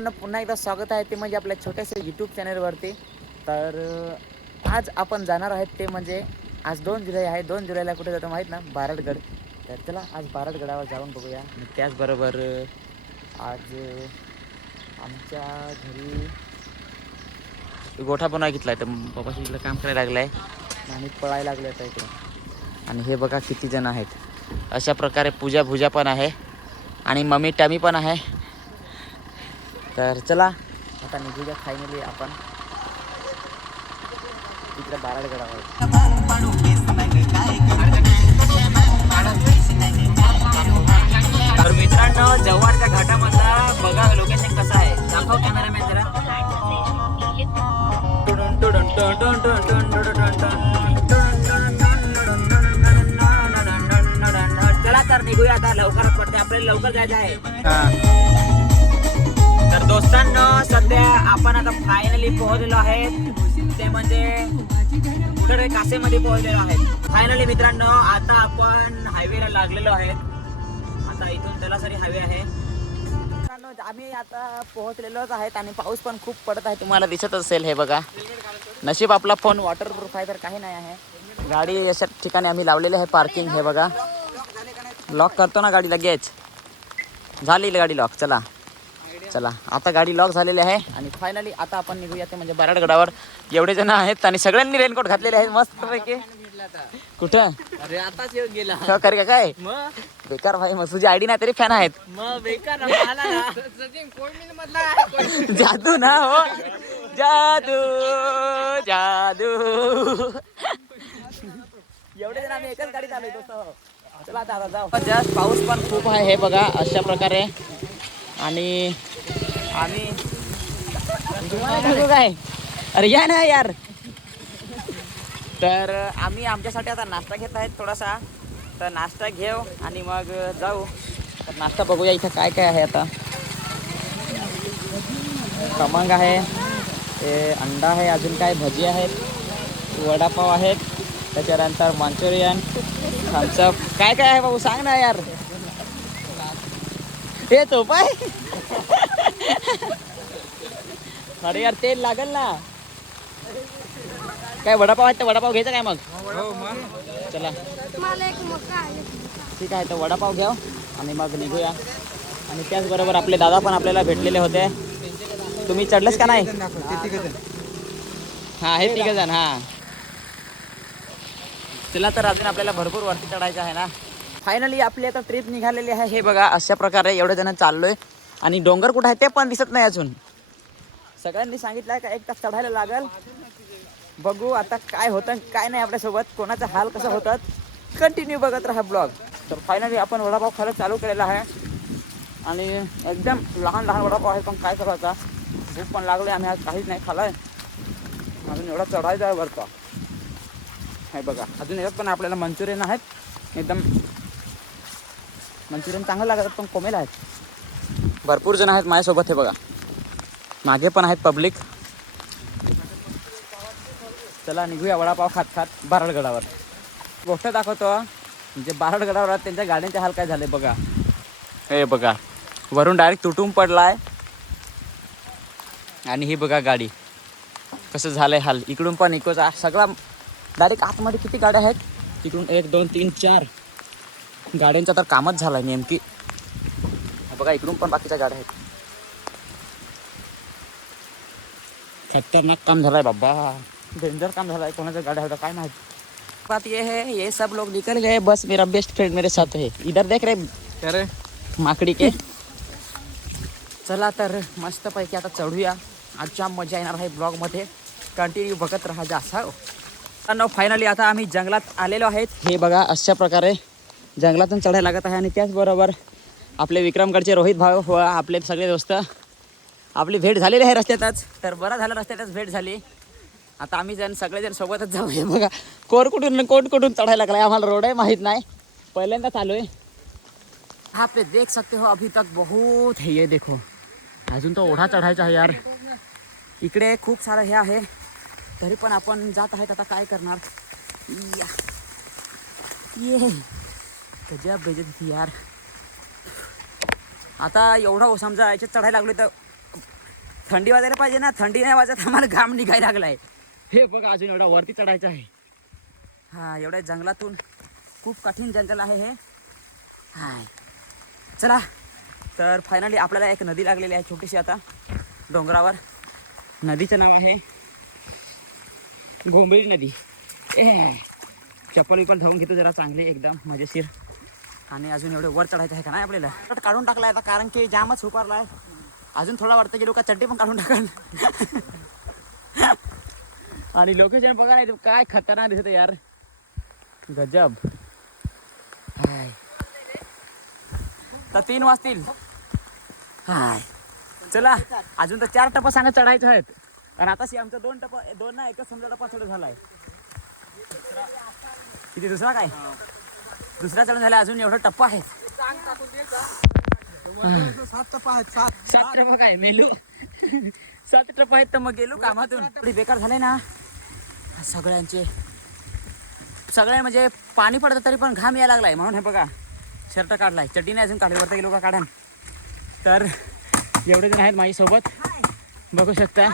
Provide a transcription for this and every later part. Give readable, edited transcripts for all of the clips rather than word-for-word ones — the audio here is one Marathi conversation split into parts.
मित्रांनो, पुन्हा एकदा स्वागत आहे ते म्हणजे आपल्या छोट्याशा यूट्यूब चॅनलवरती. तर आज आपण जाणार आहेत ते म्हणजे आज 2 जुलै आहे. 2 जुलैला कुठे जातो माहीत ना? बारडगड. तर चला आज बारडगडावर जाऊन बघूया. आणि त्याचबरोबर आज आमच्या घरी गोठा बनवायला घेतला आहे. तर बाबाशी इकडं काम करायला लागलं आहे आणि पळायला लागलं आहे इकडे. आणि हे बघा किती जण आहेत. अशा प्रकारे पूजा पण आहे आणि मम्मी टॅमी पण आहे. तर चला आता निघूया फायनली आपण तिकडे बारडगडावर. तर मित्रांनो, जव्हारच्या घाटामधला बघा लोकेशन कसं आहे. दाखव कॅमेरामॅन जरा. चला तर निघूया आता, लवकरच पडते आपल्याला, लवकर जायचं आहे. तर दोस्तांनो, सध्या आपण आता फायनली पोहोचलेलो आहे ते म्हणजे इकडे कासेमध्ये पोहोचलेलो आहे फायनली. मित्रांनो, आता आपण हायवेला लागलेलो आहे. आता इथून तलासरी हायवे आहे. मित्रांनो, आम्ही आता पोहोचलेलोच आहेत आणि पाऊस पण खूप पडत आहे, तुम्हाला दिसत असेल. हे बघा, नशीब आपला फोन वॉटरप्रूफ आहे तर काही नाही आहे. गाडी अशा ठिकाणी आम्ही लावलेली आहे पार्किंग. हे बघा, लॉक करतो ना गाडी, लगेच झाली गाडी लॉक. चला आता गाडी लॉक झालेली आहे आणि फायनली आता आपण निघूया ते म्हणजे बारडगडावर. एवढे जण आहेत आणि सगळ्यांनी रेनकोट घातलेले आहेत मस्त पैकी. कुठं? अरे आताच येऊन गेला कर का काय बेकार भाई. मग तुझी आयडी नाही तरी फॅन आहेत. जादू ना हो, जादू एवढे जण आम्ही एकच गाडीत आलोय दोस्त. चला आता जाऊ. जास्त पाऊस पण खूप आहे. हे बघा अशा प्रकारे. आणि आम्ही काय, अरे या ना यार. तर आम्ही आमच्यासाठी आता नाश्ता घेत आहेत थोडासा. तर नाश्ता घेऊ आणि मग जाऊ. तर नाश्ता बघूया इथं काय काय आहे. आता खमंग आहे, अंडा आहे, अजून काय भजी आहेत, वडापाव आहेत, त्याच्यानंतर मंचुरियन, थम्सअप, काय काय आहे भाऊ सांग ना यार. हे तो पाय अरे यार तेल लागल ना. काय वडापाव आहे तर वडापाव घ्यायचा काय मग? चला ठीक आहे, तर वडापाव घ्या आणि मग निघूया. आणि त्याचबरोबर आपले दादा पण आपल्याला भेटलेले होते. तुम्ही चढलेस का नाही? हा हे 3 जण. हा चला, तर अजून आपल्याला भरपूर वरती चढायचं आहे ना. फायनली आपली आता ट्रिप निघालेली आहे. हे बघा अशा प्रकारे एवढे जण चाललोय आणि डोंगर कुठं आहे ते पण दिसत नाही अजून. सगळ्यांनी सांगितलं आहे का 1 तास चढायला लागल. बघू आता काय होतं काय नाही आपल्यासोबत, कोणाचा हाल कसं होतात. कंटिन्यू बघत राहा ब्लॉग. तर फायनली आपण वडापाव खायला चालू केलेला आहे आणि एकदम लहान वडापाव आहे. पण काय करायचा, भूक पण लागली. आम्ही आज काहीच नाही खाल्लं आहे. अजून एवढा चढायचा आहे वरचा. हे बघा अजून याच्यात पण आपल्याला मंचुरियन आहेत. एकदम मंचुरियन चांगलं लागतात पण कोमेल आहेत. भरपूर जण आहेत माझ्यासोबत. हे बघा मागे पण आहेत पब्लिक. चला निघूया वडापाव खात बारडगडावर. गोष्ट दाखवतो म्हणजे बारडगडावर त्यांच्या गाड्यांचे हाल काय झाले बघा. हे बघा वरून डायरेक्ट तुटून पडलाय. आणि ही बघा गाडी कसं झालंय हाल. इकडून पण इकोचा सगळा डायरेक्ट आतमध्ये किती गाड्या आहेत. तिकडून 1 2 3 4 गाड्यांचा तर कामच झालाय नेमकी. बघा इकडून पण बाकीच्या गाड्या आहेत. खतरनाक काम झालाय बाबा, डेंजर काम झालाय. कोणाच्या गाड्या होत्या काय माहिती. बात ये है ये सब लोग निकल गए, बस मेरा बेस्ट फ्रेंड मेरे साथ है. इधर देख रहे माकडी के. चला तर मस्त पैकी आता चढूया. आजच्या मजा येणार आहे ब्लॉगमध्ये. कंटिन्यू बघत राहा जास्त. फायनली आता आम्ही जंगलात आलेलो आहेत. हे बघा अशा प्रकारे जंगलातून चढायला लागत आहे. आणि त्याचबरोबर आपले विक्रमगडचे रोहित भाऊ व आपले सगळे दोस्त आपली भेट झालेली आहे रस्त्यातच. तर बरं झालं रस्त्यातच भेट झाली. आता आम्ही सगळेजण सोबतच जाऊ. हे बघा कोण कुठून चढायला लागलाय. आम्हाला रोड आहे माहीत नाही, पहिल्यांदा चालू आहे. यहाँ पे देख सकते हो अभी तक बहुत है. ये देखो अजून तो ओढा चढायचा आहे यार. इकडे खूप सारं हे आहे तरी पण आपण जात आहेत. आता काय करणार. ये गजब बेइज्जती यार. आता एवढा समजा याच्यात चढायला लागलो तर थंडी वाजायला पाहिजे ना, थंडी नाही वाजत, आम्हाला घाम निघायला लागलाय. हे बघा अजून एवढा वरती चढायचं आहे. हा एवढ्या जंगलातून खूप कठीण जंगल आहे हे. हाय चला, तर फायनली आपल्याला एक नदी लागलेली आहे छोटीशी आता डोंगरावर. नदीचं नाव आहे घोंबळी नदी. चप्पल विप्पल धावून घेतो जरा चांगले एकदम मजेशीर. आणि अजून एवढे वर चढायचं आहे का नाही आपल्याला. काढून टाकला आता कारण की जामच हुकारला आहे. अजून थोडा वाटतं की लोक चड्डी पण काढून टाकाल. आणि लोकेशन बघा नाही काय खतरनाक दिसत यार, गजब. हाय तर 3 वाजतील. हाय चला, अजून तर 4 टप्पा सांगा चढायचं आहेत. आणि आताशी आमचं 2 टप्पा, 2 ना एकच समजा टप्पा चढ झालाय. किती दुसरा काय, दुसरा चढून झाला. अजून एवढा टप्पा आहे. 7 टप्पा आहेत. 7 टप्पा काय मेलू. 7 टप्पा आहेत तर मग गेलो कामातून. थोडी बेकार झाले ना सगळ्यांचे. सगळे म्हणजे पाणी पडतं तरी पण घाम यायला लागलाय. म्हणून हे बघा शर्ट काढलाय, चड्डी नाही अजून काढली. वरती गेलो का काढा. तर एवढे जण आहेत माझ्यासोबत, बघू शकता.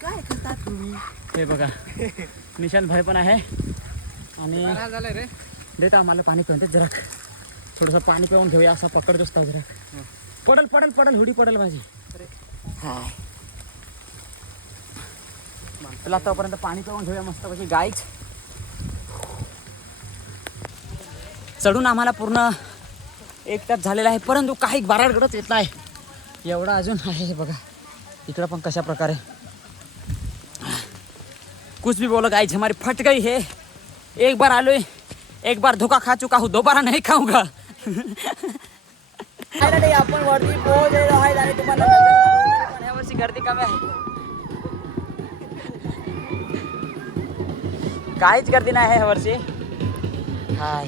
काय करतात तुम्ही? हे बघा निशांत भाई पण आहे. आणि झालंय रे, देता आम्हाला पाणी पिऊन जरा. थोडंसं पाणी पिऊन घेऊया असा पकडतोच ता जरा. पडल पडल पडल हुडी पडल माझी. हाय चला तोपर्यंत पाणी पिऊन घेऊया मस्त पैकी गाईच. चढून आम्हाला पूर्ण 1 तास झालेला आहे, परंतु काही बाराड गडच येत नाही. एवढा अजून आहे. हे बघा इकडं पण कशा प्रकारे. कुछ भी बोलो गाइस, हमारी फट गई है. एक बार आलोय, एक बार धोखा खा चुका हूँ, दोबारा नहीं खाऊंगा. आपण वरती पोहोचलेलो आहे आणि तुम्हाला पण यावर्षी गर्दी कमी आहे. काहीच गर्दी नाही आहे यावर्षी. हाय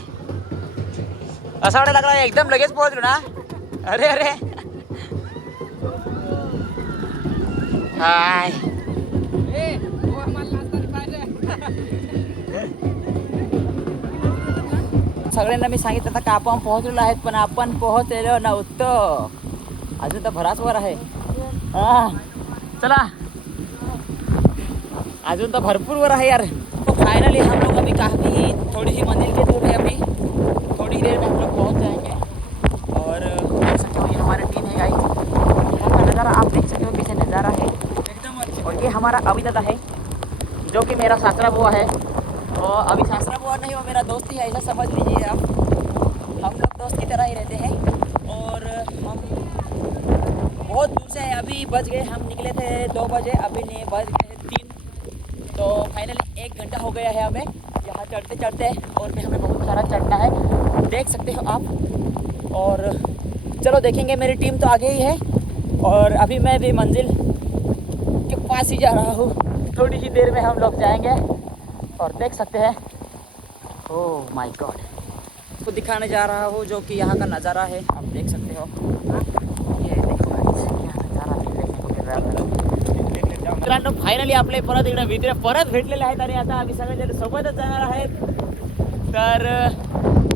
असा वाटायला लागला एकदम लगेच पोहोचलो ना. अरे अरे हाय सगळ्यांना मी सांगितलं होतं का आपण पोहोचलेलो आहेत, पण आपण पोहोचलेलो नव्हतो. अजून तर भराच वर आहे. हा चला, अजून तर भरपूर वर आहे यार. तो फाइनली हम लोग अभी काफ़ी थोड़ी सी मंजिल की दूर है. अभी थोड़ी देर में हम लोग पहुँच जाएंगे. और देख सकते हो ये हमारी टीम है गाइस. यहाँ का नज़ारा आप देख सकते हो, पीछे नज़ारा है एकदम. और ये हमारा अभी दादा है जो कि मेरा सासरा बुआ है. और अभी सासरा बुआ नहीं, वो मेरा दोस्त ही है, ऐसा समझ लीजिए आप. हम लोग दोस्त की तरह ही रहते हैं. और हम बहुत दूर से अभी बज गए, हम निकले थे 2 बजे, अभी नहीं बज गए 3. तो फाइनली 1 घंटा हो गया है हमें यहाँ चढ़ते चढ़ते. और भी हमें बहुत सारा चढ़ना है, देख सकते हो आप. और चलो देखेंगे, मेरी टीम तो आगे ही है. और अभी मैं भी मंजिल के पास ही जा रहा हूँ. थोड़ी ही देर में हम लोग जाएंगे. और देख सकते हैं, ओह माय गॉड, तो दिखाने जा रहा हूँ जो कि यहाँ का नज़ारा है. आप देख सकते हो, ये देखो क्या नज़ारा है. मित्रांनो फायनली आपले परत इकडे मित्र परत भेटलेले आहेत आणि आता आम्ही सगळेजण सोबतच जाणार आहेत. तर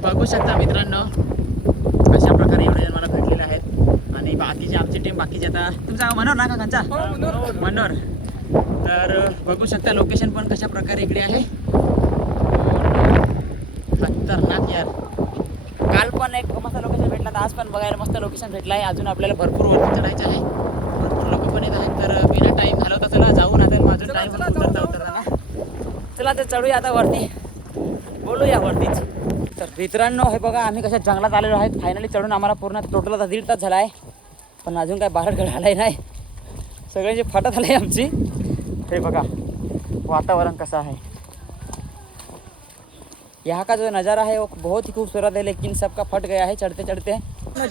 बघू शकता मित्रांनो अशा प्रकारे एवढे जण मला भेटलेले आहेत. आणि बाकीचे आमची टीम बाकीचे आता तुमचा मनोर ना का kancha? मनोर. तर बघू शकता लोकेशन पण कशा प्रकारे इकडे आहे. खतरनाक यार. काल पण एक मस्त लोकेशन भेटला, आज पण बघायला मस्त लोकेशन भेटला आहे. अजून आपल्याला भरपूर वरती चढायचं आहे, भरपूर लोक पण येत आहेत. तर बिना टाईम घालवता चला जाऊन आता माझं टाईम उतरता. चला तर चढूया आता वरती, बोलूया वरतीच. तर मित्रांनो हे बघा आम्ही कशा जंगलात आलेलो आहेत. फायनली चढून आम्हाला पूर्ण टोटल आता 1.5 तास झाला आहे, पण अजून काय बाहेर आलाय नाही. सगळ्यांची फाटत आली आमची. हे बघा वातावरण कसं आहे. यहाँ का जो नज़ारा है वो बहुत ही खूबसूरत है, लेकिन सबका फट गया है चढ़ते चढ़ते.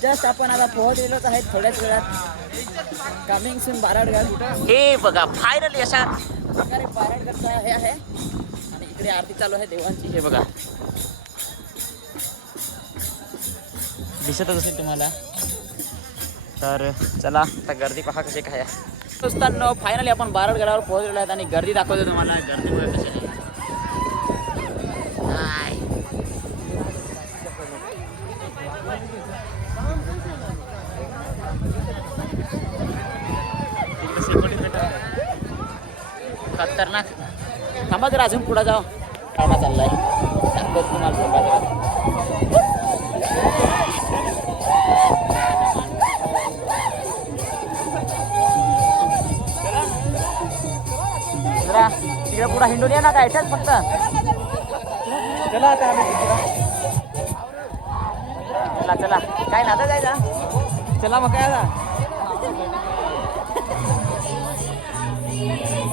जस्ट आपण आता पोहोचलेलोच आहे थोड्याच वेळात. Coming soon Baradgad. हे बघा फायनली अशा प्रकारे बाराडगडचा हे आहे. आणि इकडे आरती चालू आहे देवांची. हे बघा दिसतच असेल तुम्हाला. तर चला आता गर्दी पहा कशी काय आहे. दोस्तांनो फायनली आपण बाराडगडावर पोहोचलेलो आहेत आणि गर्दी दाखवतो तुम्हाला. गर्दी बघा कशी आहे. खतरनाक. थांबा जरा अजून पुढे जाऊ. कामा चाललाय सांगतो तुम्हाला थांबा जरा तिकडे पुढे हिंडून ये ना काय एकटाच फक्त. चला आता आम्ही चला चला काय नाता जायचा. चला मग काय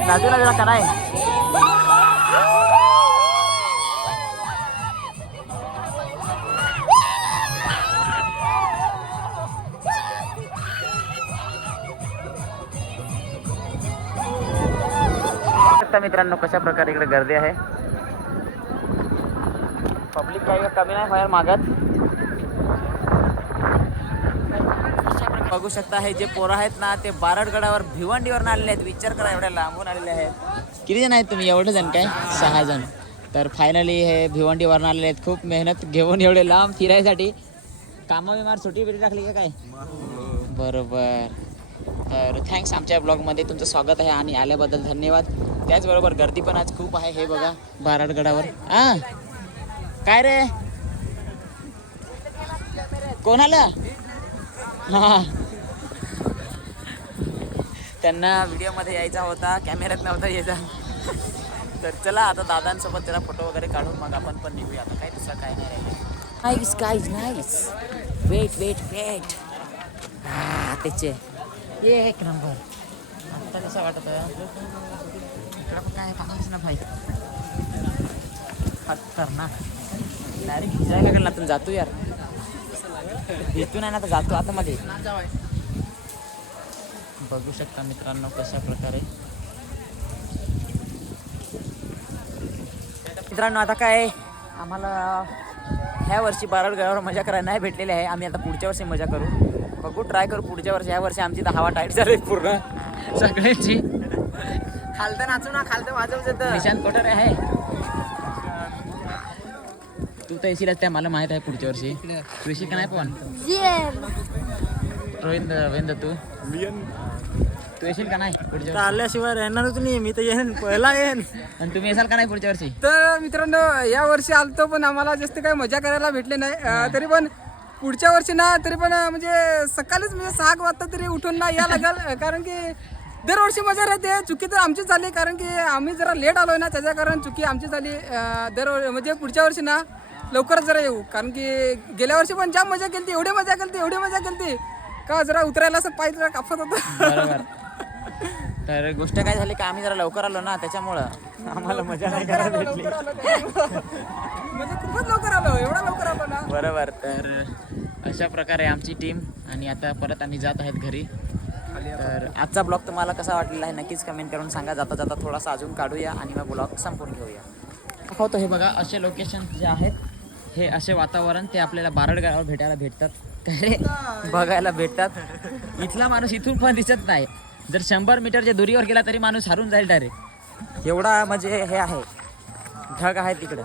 नाचू ना जरा का नाही. मित्रांनो कशा प्रकारे इकडे गर्दी आहे. पब्लिक काही कमी नाही बाहेर मागत. बघू शकता हे जे पोरं आहेत ना ते बारडगडावर भिवंडीवरून आलेले आहेत. विचार करा एवढ्या लांबून आलेले आहेत. किती जण आहेत तुम्ही. एवढे जण काय 6 जण. तर फायनली हे भिवंडीवरून आलेले आहेत. खूप मेहनत घेऊन एवढे लांब फिरायसाठी. कामं बिमार सुट्टी बिटी टाकली का काय. बरोबर. तर थँक्स आमच्या ब्लॉगमध्ये तुमचं स्वागत आहे आणि आल्याबद्दल धन्यवाद. त्याचबरोबर गर्दी पण आज खूप आहे. हे बघा बारडगडावर. काय रे कोण आलं. हां त्यांना व्हिडिओमध्ये यायचा होता कॅमेऱ्यात नव्हता यायचा. तर चला आता दादांसोबत जरा फोटो वगैरे काढून मग आपण पण निघूया. आता काय दुसरं काय नाही राहिलं. Nice guys nice. Wait wait wait. त्याचे एक नंबर. आता कसं वाटत काय पाहायचं ना भाई. खतरनाक. डायरेक्ट भिजायला लागेल ना. आपण जातो यार. इथून आहे ना तर जातो आता मध्ये. बघू शकता मित्रांनो कशा प्रकारे. मित्रांनो आता काय आम्हाला ह्या वर्षी बारडगडावर मजा करायला नाही भेटलेली आहे. आम्ही आता पुढच्या वर्षी मजा करू. बघू ट्राय करू पुढच्या वर्षी. ह्या वर्षी आमची तर हवा टाईट झाली पूर्ण सगळ्यांची. खालतं नाचू ना खालतं वाजवचं. निशांत कोठारे आहे. तू तर येशीलच त्या मला माहित आहे पुढच्या वर्षी. तू येशील का नाही पण. रोहिंद तू येशील का नाही पुढच्या वर्षी. आल्याशिवाय राहणारच नाही मी तर येईन पहिला येईन. आणि तुम्ही येसाल का नाही पुढच्या वर्षी. तर मित्रांनो या वर्षी आलतो पण आम्हाला जास्त काही मजा करायला भेटले नाही. तरी पण पुढच्या वर्षी ना तरी पण म्हणजे सकाळीच म्हणजे 6 वाजता तरी उठून ना या लागेल. कारण की दरवर्षी मजा राहते. चुकी तर आमचीच झाली कारण की आम्ही जरा लेट आलोय ना त्याच्या कारण चुकी आमची झाली. म्हणजे पुढच्या वर्षी ना लवकरच जरा येऊ. कारण की गेल्या वर्षी पण जाम मजा केली. एवढी मजा केली का जरा उतरायला असं पाय जरा कापत होतं. तर गोष्ट काय झाली का आम्ही जरा लवकर आलो ना त्याच्यामुळं आम्हाला मजा नाही करायला भेटली. म्हणजे खूपच लवकर आलो. एवढा लवकर आलो ना. बरोबर. तर अशा प्रकारे आमची टीम आणि आता परत आम्ही जात आहेत घरी. तर आजचा ब्लॉग तुम्हाला कसा वाटलेला आहे नक्कीच कमेंट करून सांगा. जाता जाता थोडासा अजून काढूया आणि मग ब्लॉग संपून घेऊया. दाखवतो हे बघा असे लोकेशन जे आहेत. हे असे वातावरण ते आपल्याला बारडगडावर भेटायला भेटतात. काय रे बघायला भेटतात. इथला माणूस इथून पण दिसत नाही. जर 100 मीटरच्या दुरीवर गेला तरी माणूस हरून जाईल डायरेक्ट. एवढा म्हणजे हे आहे ढग आहे तिकडं.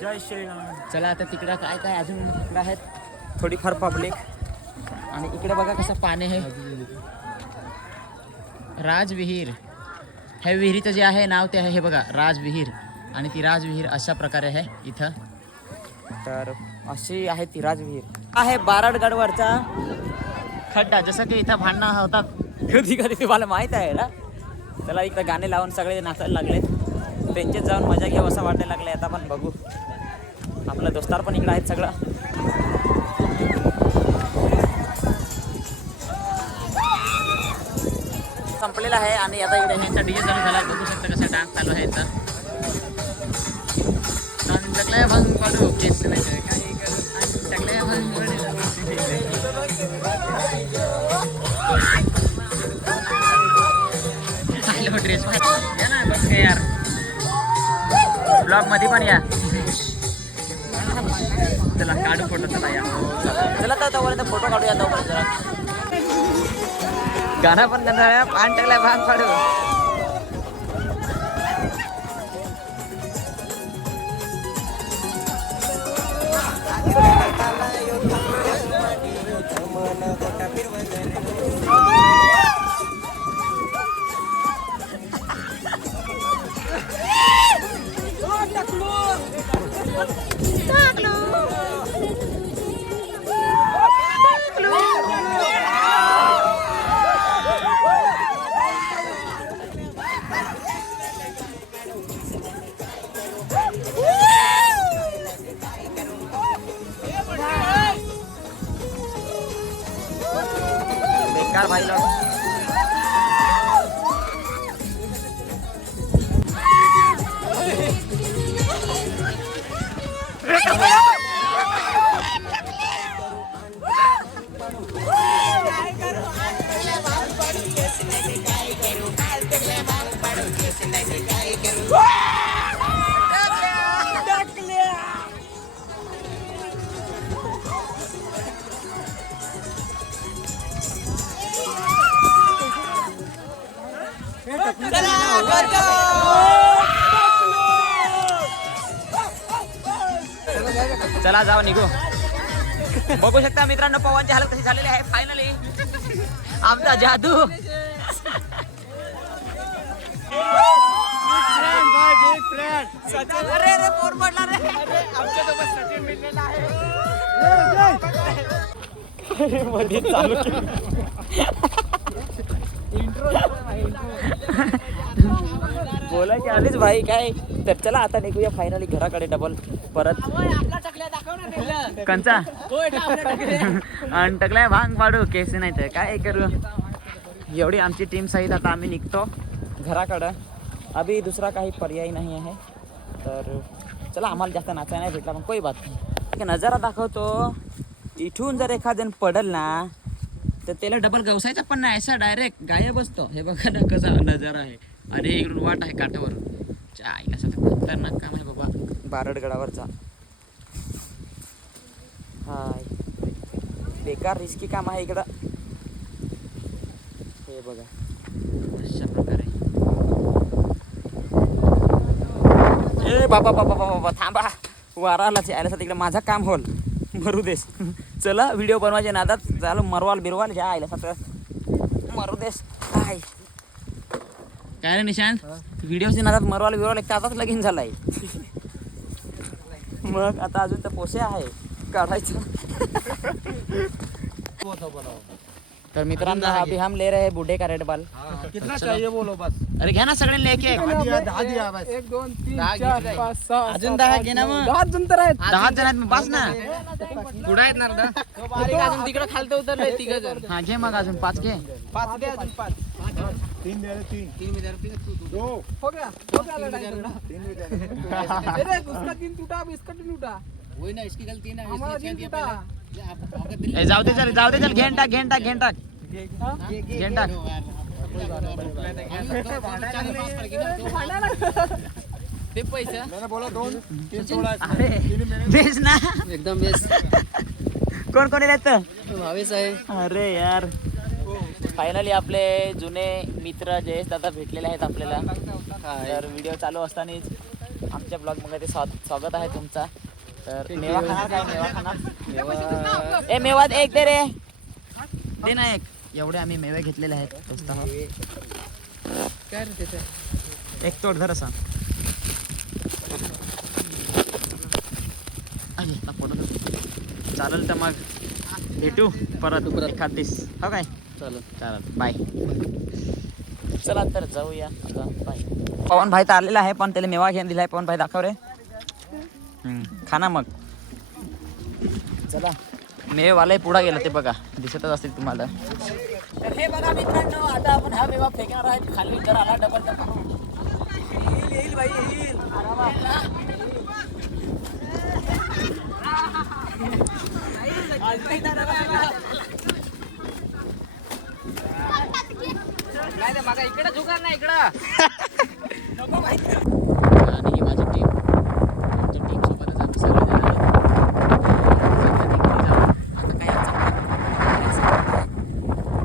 जय श्रीराम. चला आता तिकडं काय काय अजून तिकडं आहेत थोडीफार पब्लिक. आणि इकडे बघा कसं पाणी आहे. राजविहीर. ह्या विहिरीचं जे आहे नाव ते आहे हे बघा राजविहीर. आणि ती राजविहीर अशा प्रकारे आहे इथं. तर अशी आहे ती राजविहीर. आहे बारडगडवरचा खड्डा. जसं की इथं भांडणं होतात कधी कधी तुम्हाला माहीत आहे ना. त्याला इथं गाणे लावून सगळे नाचायला लागले. त्यांच्यात जाऊन मजा घेऊ असं वाटायला लागलं. आता पण बघू. आपलं दोस्तार पण इकडं आहेत सगळं. संपलेला आहे आणि आता इकडे ह्यांचा डीजे चालू झाला. बघू शकता कसा डान्स चालू आहे इथं. चकल्या भंग पाडू केस नाही काही करू. चकल्या भंग ड्रेस या ना बघ काय यार. ब्लॉग मध्ये पण या. चला काढू फोटो. चला या. चला तर तोपर्यंत फोटो काढूया. तोपर्यंत जरा गाणं पण करणार. पान टाकलाय भांग पाडू. नमस्कार भाई लोग. चला जाऊ निघू. बघू शकता मित्रांनो पवनची हालत कशी झालेली आहे. फायनली आमचा जादू. अरे रे पोर पडला रे. आमच्या सोबत सचिन भेटलेला आहे. मध्ये चालू बोलायची आलीच भाई काय. तर चला आता निघूया फायनली घराकडे डबल परत. कंचा आणि टकलाय भांग पाडू केस नाही तर काय करू. एवढी आमची टीम सहित आता आम्ही निघतो घराकडं. अभि दुसरा काही पर्याय नाही आहे. तर चला आम्हाला जास्त नाचायला नाही भेटला पण कोई बात नाही. नजारा दाखवतो. इथून जर एखादं पडल ना तर त्याला डबल गवसायचा पण नाही. असा डायरेक्ट गायब बसतो. हे बघा ना कसा नजारा आहे. आणि इकडून वाट आहे काठावर. चाय असा खतरनाक काम आहे बाबा बारडगडावरचा. हाय बेकार रिस्की काम आहे इकडं. हे बघा अशा प्रकारे. ए बाबा बाबा बाबा बाबा थांबा. वारालाच यायला इकडे माझं काम होल मरू देस. चला व्हिडिओ बनवायचे नादात झालं मरवाल बिरवाल ह्या आयला सगळं मरू देस. काय काय रे निशांत व्हिडिओच्या नादात मरवाल बिरवाल एक तासाच लगीन झालाय. मग आता अजून तर पोसे आहे काढायचं. तर मित्रांनो अभी हम ले रहे हैं बूढ़े का रेड बॉल. कितना चाहिए बोलो बस. अरे घ्या ना सगळे लेके. 1 2 3 4 5 6 अजून 10 घे ना मग. 10 जण तर आहेत. 10 जण आहेत बस ना. पुढे आहेत ना अजून तिकडे खालते उतरले 3 जण. हा घे मग अजून 5 घे. 5 दे अजून 5. 3 दे 3 में दे 2 हो गया लड़ाई. 3 में दे. अरे उसका 3 टूटा अब इसका 3 टूटा. वही ना इसकी गलती ना. हमारा 3 टूटा. ए जाऊ दे चल घेन टाक घेन टाक. ते पैसा मैंने बोला 2 3 सोडा. अरे बेस ना एकदम बेस्ट. कोण कोण येत. भावेश आहे. अरे यार फायनली आपले जुने मित्र जयेश दादा भेटलेले आहेत आपल्याला. तर व्हिडिओ चालू असतानाच आमच्या ब्लॉगमध्ये ते स्वागत आहे तुमचा. तर मेवा खाणार काय. मेवा खाणार. ए मेवा एक दे रे. दे ना एक. एवढे आम्ही मेवे घेतलेले आहेत दोस्त. काय रे त्याचं एक तोड धर असा. चालेल तर मग भेटू परत एखाद दिवस. हो काय चालेल बाय. चला तर जाऊया आता बाय. पवन भाई तर आलेला आहे पण त्याला मेवा घेऊन दिलाय. पवन भाई दाखव रे. खाना मग. चला मेवेवाले पुढे गेला ते बघा दिसतच असतील तुम्हाला. तर हे बघा मित्रांनो आता आपण हा मेवा फेकणार आहे खाली. तर आला डबल येईल भाई येईल. नाही मागा इकडे झुकार ना इकडं. नको भाई. आणि माझी टीम आमच्या टीम सोबतच आम्ही सगळे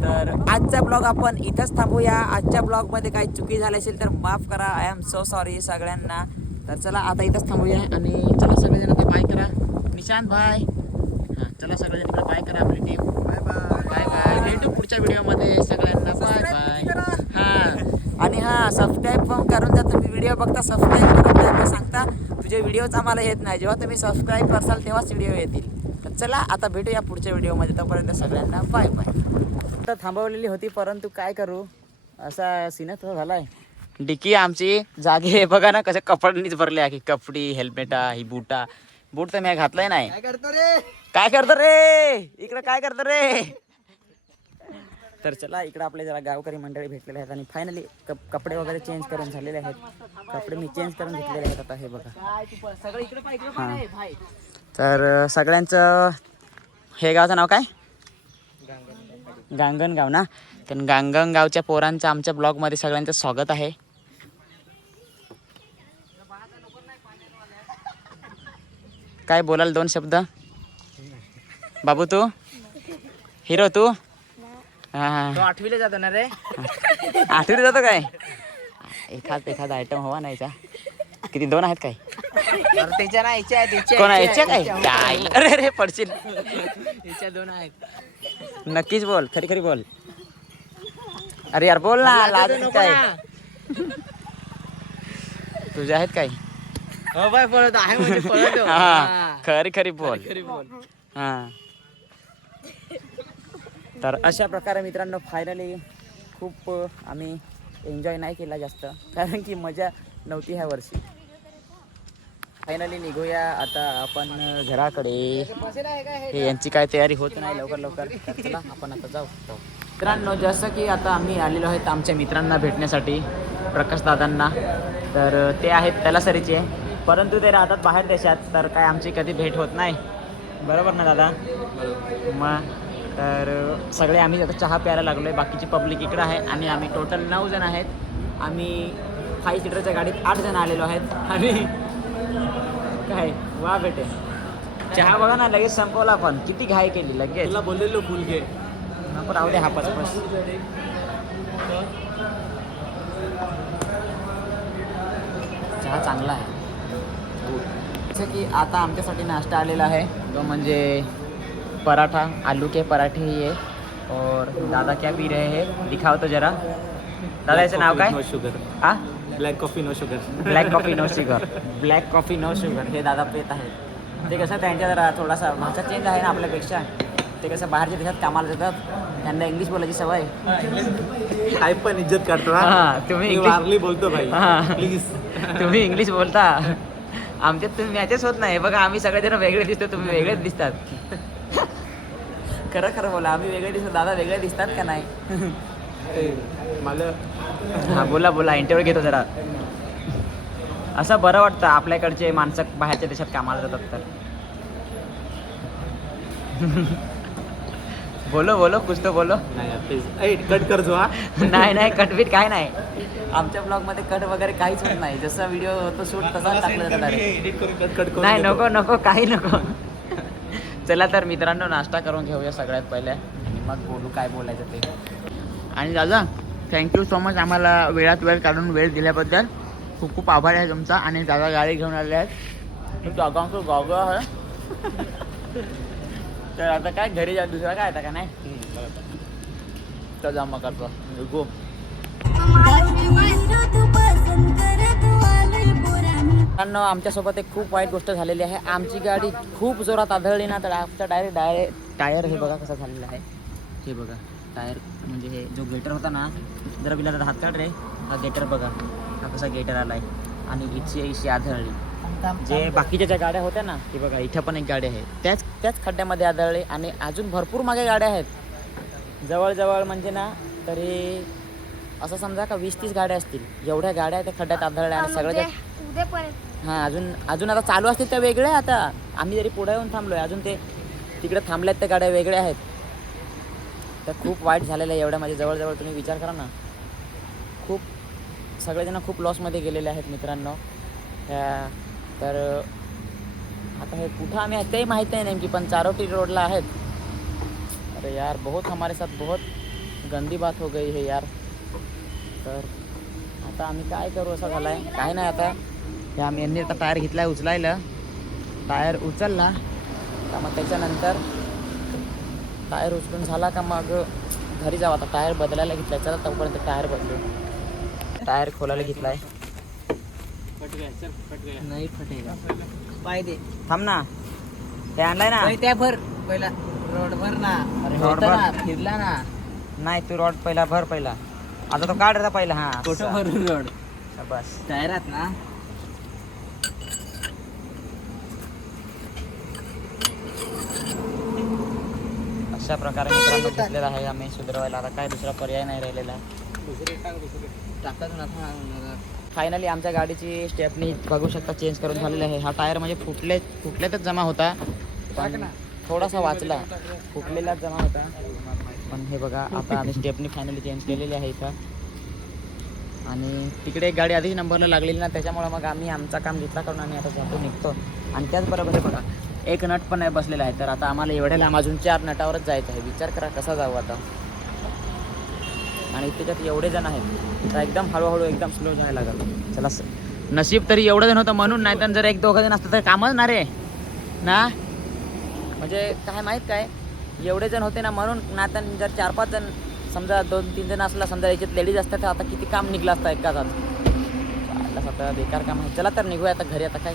तर आजचा ब्लॉग आपण इथंच थांबूया. आजच्या ब्लॉगमध्ये काही चुकी झाली असेल तर माफ करा. आय एम सो सॉरी सगळ्यांना. तर चला आता इथंच थांबूया आणि चला सगळेजण आता बाय करा. निशांत बाय. हां चला सगळेजण इकडे बाय करा. आपली टीम बाय बाय बाय. भेटू पुढच्या व्हिडिओमध्ये सगळ्यांना. Bye bye. हां आणि हां सबस्क्राईब पण करून द्या. तुम्ही व्हिडिओ बघता सबस्क्राईब करून द्या. सांगता तुझे व्हिडिओच आम्हाला येत नाही. जेव्हा तुम्ही सबस्क्राईब करसाल तेव्हाच व्हिडिओ येतील. तर चला आता भेटूया पुढच्या व्हिडिओमध्ये. तोपर्यंत सगळ्यांना बाय बाय. तर थांबवलेली होती परंतु काय करू असा सीनच झालाय. डिकी आमची जागे बघा ना कसे कपड्यांनीच भरले की कपडी हेल्मेटा ही बूट तर मी घातलाय नाही. काय करतो रे इकडे काय करतो रे. तर चला इकडे आपले जरा गावकरी मंडळी भेटलेले आहेत आणि फायनली कपडे वगैरे चेंज करून झालेले आहेत. कपडे मी चेंज करून घेतलेले आहेत आता. हे बघा हां. तर सगळ्यांचं हे गावचं नाव काय? गांगणगाव ना. तर गांगणगावच्या पोरांचं आमच्या ब्लॉगमध्ये सगळ्यांचं स्वागत आहे. काय बोलाल 2 शब्द? बाबू तू हिरो तू? हां 8वीला जातो ना रे. 8वीला जातो काय? एखादा आयटम हवा नाही का? किती 2 आहेत काय? त्याच्या ना याच्या कोणा याच्या काय? अरे रे पडशील. याच्या 2 आहेत. नक्कीच बोल, खरी खरी बोल. अरे यार बोल ना, लाज काय? तुझ्या आहेत काय? हो बाय पळत आहे म्हणजे पळत. हा खरी खरी बोल. बोल. हां. तर अशा प्रकारे मित्रांनो फायनली खूप आम्ही एन्जॉय नाही केला जास्त, कारण की मजा नव्हती ह्या वर्षी. फायनली निघूया आता आपण घराकडे. हे यांची काय तयारी होत नाही लवकर. तर चला आपण आता जाऊ. मित्रांनो जसं की आता आम्ही आलेलो आहेत आमच्या मित्रांना भेटण्यासाठी, प्रकाश दादांना. तर ते आहेत तलासरीचे, परंतु ते राहतात बाहेर देशात, तर काय आमची कधी भेट होत नाही. बरोबर ना दादा? मग तर सगळे आम्ही आता चहा प्यायला लागलो आहे. बाकीची पब्लिक इकडं आहे आणि आम्ही टोटल 9 जण आहेत. आम्ही 5 सीटरच्या गाडीत 8 जण आलेलो आहेत. आणि काय वा बेटे चहा बघा ना, लगेच संपवला. पण किती घाई केली लगेच. तुला बोललेलो फुल घे. नको राहू दे, हा बस. चहा चांगला आहे. जसं की आता आमच्यासाठी नाश्ता आलेला आहे, तो म्हणजे पराठा, आलू के पराठे ही है. और दादा क्या पी रहे हैं दिखाओ तो जरा. दादा याचं नाव काय? No sugar. हां black coffee no sugar. Black coffee no sugar. Black coffee no sugar हे दादा पेत आहेत. ते कसं त्यांच्या जरा थोडासा भाषा चेंज आहे ना आपल्यापेक्षा. ते कसं बाहेरच्या देशात कामाला जातात, त्यांना इंग्लिश बोलायची सवय. काय पण इज्जत करतो. हां तुम्ही इंग्लिश वारली बोलतो भाई. हां प्लीज. तुम्ही इंग्लिश बोलता, आमच्यात तुम्ही मॅचेस होत नाही. बघा आम्ही सगळेजण वेगळे दिसतो, तुम्ही वेगळेच दिसतात. खरं बोला, आम्ही वेगळे दिसतो, दादा वेगळे दिसतात का नाही? मला हां बोला इंटरव्ह्यू घेतो जरा. असं बरं वाटतं आपल्याकडचे माणसं बाहेरच्या देशात कामाला जातात तर. बोलो कुछ तो बोलो. नाही प्लीज कट कर जो. हा नाही कटबीट काय नाही. आमच्या ब्लॉगमध्ये कट वगैरे काहीच होत नाही. जसा व्हिडिओ होतो शूट तसा टाकलं जातं direct. एडिट करून कट करून. नाही नको काही नको. चला तर मित्रांनो नाश्ता करून घेऊया सगळ्यात पहिले आणि मग बोलू काय बोलायचं ते. आणि दादा थँक्यू सो मच आम्हाला वेळात वेळ काढून वेळ दिल्याबद्दल. खूप आभार आहे तुमचा. आणि दादा गाडी घेऊन आले आहेत. दादांचं गाव आहे. तर आता काय घरी जा, दुसरा काय आता का नाही. तर जा मग करतो गो. मित्रांनो आमच्यासोबत एक खूप वाईट गोष्ट झालेली आहे. आमची गाडी खूप जोरात आदळली ना, तर आमचा डायरेक्ट टायर हे बघा कसा झालेला आहे. हे बघा टायर म्हणजे हे जो गेटर होता ना, जरा बिला हात काढ रे. हा गेटर बघा, हा कसा गेटर आला आहे. आणि इथची आदळली. जे बाकीच्या ज्या गाड्या होत्या ना, की बघा इथं पण एक गाडी आहे, त्याच खड्ड्यामध्ये आदळले. आणि अजून भरपूर मागे गाड्या आहेत, जवळ म्हणजे ना तरी असं समजा का 20-30 गाड्या असतील. एवढ्या गाड्या त्या खड्ड्यात आदळल्या. आणि सगळ्या हां अजून आता चालू असतील त्या वेगळ्या. आता आम्ही जरी पुढे येऊन थांबलोय, अजून ते तिकडे थांबल्यात त्या गाड्या वेगळ्या आहेत. तर खूप वाईट झालेलं आहे. एवढ्या माझ्या जवळ तुम्ही विचार करा ना. खूप सगळेजण खूप लॉसमध्ये गेलेले आहेत मित्रांनो. तर आता हे कुठं आम्ही आहेत तेही माहीत नाही नेमकी, पण चारोटी रोडला आहेत. अरे यार बहुत हमारे साथ बहुत गंदी बात हो गई है यार. तर आता आम्ही काय करू असं झालं आहे. काय नाही आता हे आम्ही यांनी आता टायर घेतला आहे उचलायला. टायर उचलला का मग त्याच्यानंतर टायर उचलून झाला का मग घरी जाऊ. आता टायर बदलायला घेतला आहे. चला तोपर्यंत टायर बदलू. टायर खोलायला घेतला आहे. नाही फटेगा. पाय दे. थांब ना, ते आणलाय ना. त्या भर पहिला रोड भर ना. अरे रोड भर. फिरला ना. नाही तू रोड पहिला भर पहिला. आता तो काढ रे पहिला. हा फोटो भरून रोड बस टायरात ना. अशा प्रकारे मित्रांनो घेतलेला आहे आम्ही सुधारवायला. आता काय दुसरा पर्याय नाही राहिलेला. फायनली आमच्या गाडीची स्टेपनी बघू शकता चेंज करून झालेली आहे. हा टायर म्हणजे फुटल्यातच जमा होता, पण थोडासा वाचला, फुटलेलाच जमा होता. पण हे बघा आता आम्ही स्टेपनी फायनली चेंज केलेली आहे इथं. आणि तिकडे एक गाडी आधीच नंबरला लागलेली ना, त्याच्यामुळे मग आम्ही आमचा काम घेतला करून आम्ही आता जातो निघतो. आणि त्याचबरोबर हे बघा एक नट पण नाही बसलेला आहे. तर आता आम्हाला एवढ्या लांब अजून 4 नटावरच जायचं आहे. विचार करा कसा जाऊ आता. आणि त्याच्यात एवढे जण आहेत तर एकदम हळूहळू एकदम स्लो जायला लागलं. चला नशीब तरी एवढं जण होतं म्हणून, नाही तर जर 1-2 जण असतं तर कामच ना रे ना. म्हणजे काय माहीत काय एवढे जण होते ना म्हणून, ना तर जर 4-5 जण समजा 2-3 जण असला समजा याच्यात लेडीज असतात तर आता किती काम निघलं असतं एका जात. आता बेकार काम आहे. चला तर निघूया आता घरी. आता काय